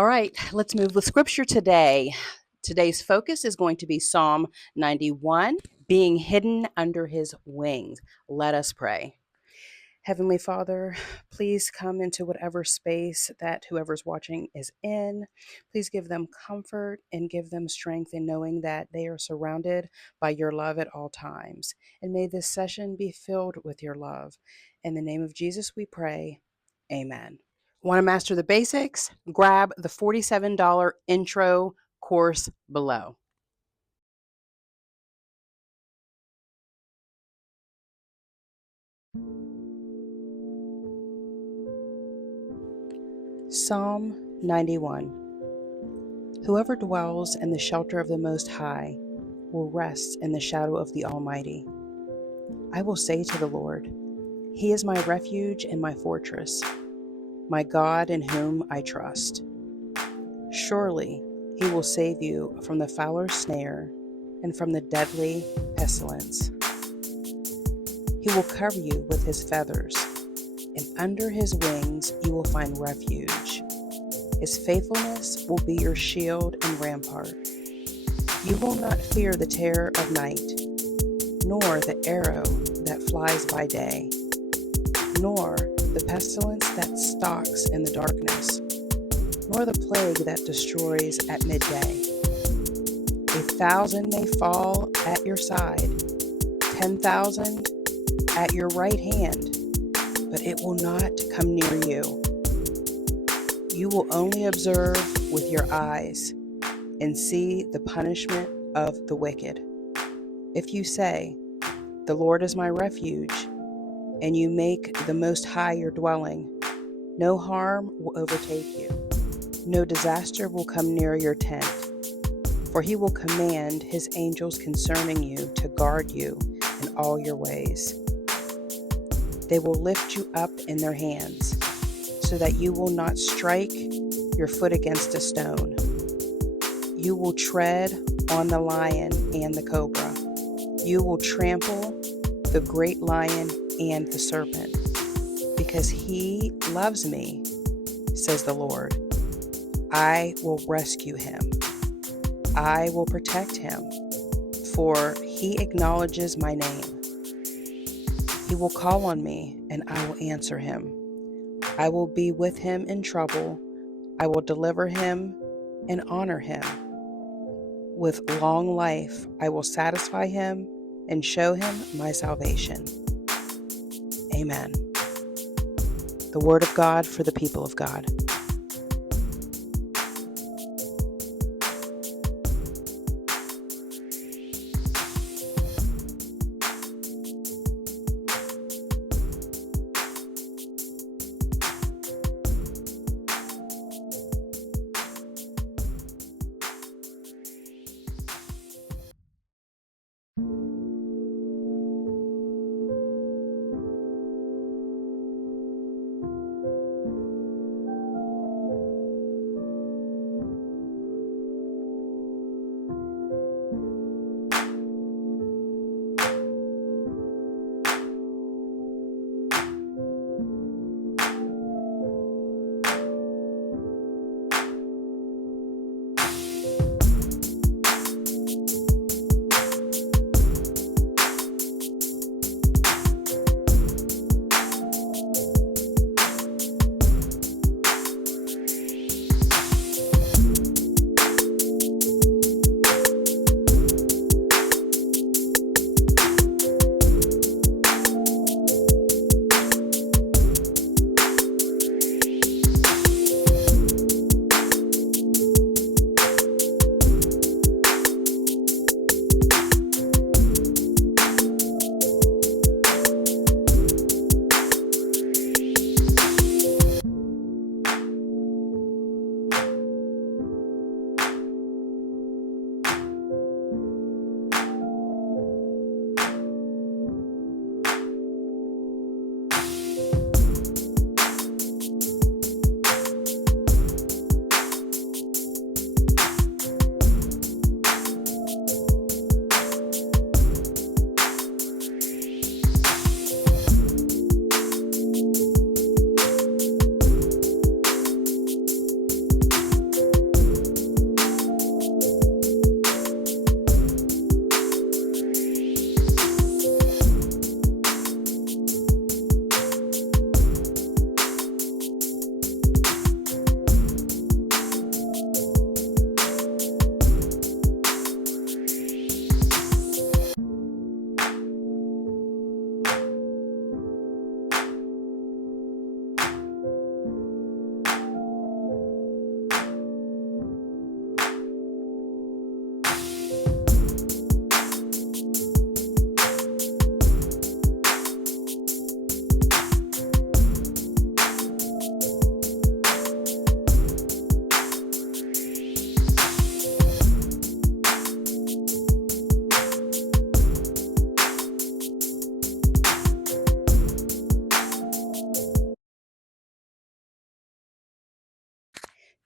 All right, let's move with scripture today. Today's focus is going to be Psalm 91, being hidden under his wings. Let us pray. Heavenly Father, please come into whatever space that whoever's watching is in. Please give them comfort and give them strength in knowing that they are surrounded by your love at all times. And may this session be filled with your love. In the name of Jesus we pray. Amen. Want to master the basics? Grab the $47 intro course below. Psalm 91. Whoever dwells in the shelter of the Most High will rest in the shadow of the Almighty. I will say to the Lord, He is my refuge and my fortress, my God in whom I trust. Surely He will save you from the fowler's snare and from the deadly pestilence. He will cover you with His feathers, and under His wings you will find refuge. His faithfulness will be your shield and rampart. You will not fear the terror of night, nor the arrow that flies by day, nor the pestilence that stalks in the darkness, nor the plague that destroys at midday. 1,000 may fall at your side, 10,000 at your right hand, but it will not come near you. You will only observe with your eyes and see the punishment of the wicked. If you say, "The Lord is my refuge," and you make the Most High your dwelling, no harm will overtake you. No disaster will come near your tent, for He will command His angels concerning you to guard you in all your ways. They will lift you up in their hands, so that you will not strike your foot against a stone. You will tread on the lion and the cobra. You will trample the great lion and the serpent. Because He loves me, says the Lord, I will rescue him. I will protect him, for he acknowledges my name. He will call on me, and I will answer him. I will be with him in trouble. I will deliver him and honor him. With long life, I will satisfy him and show him my salvation. Amen. The word of God for the people of God.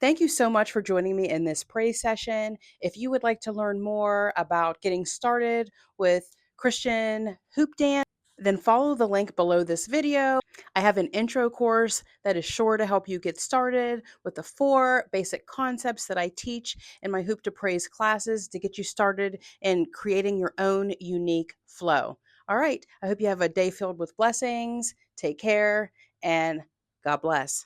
Thank you so much for joining me in this praise session. If you would like to learn more about getting started with Christian hoop dance, then follow the link below this video. I have an intro course that is sure to help you get started with the 4 basic concepts that I teach in my Hoop to Praise classes to get you started in creating your own unique flow. All right, I hope you have a day filled with blessings. Take care and God bless.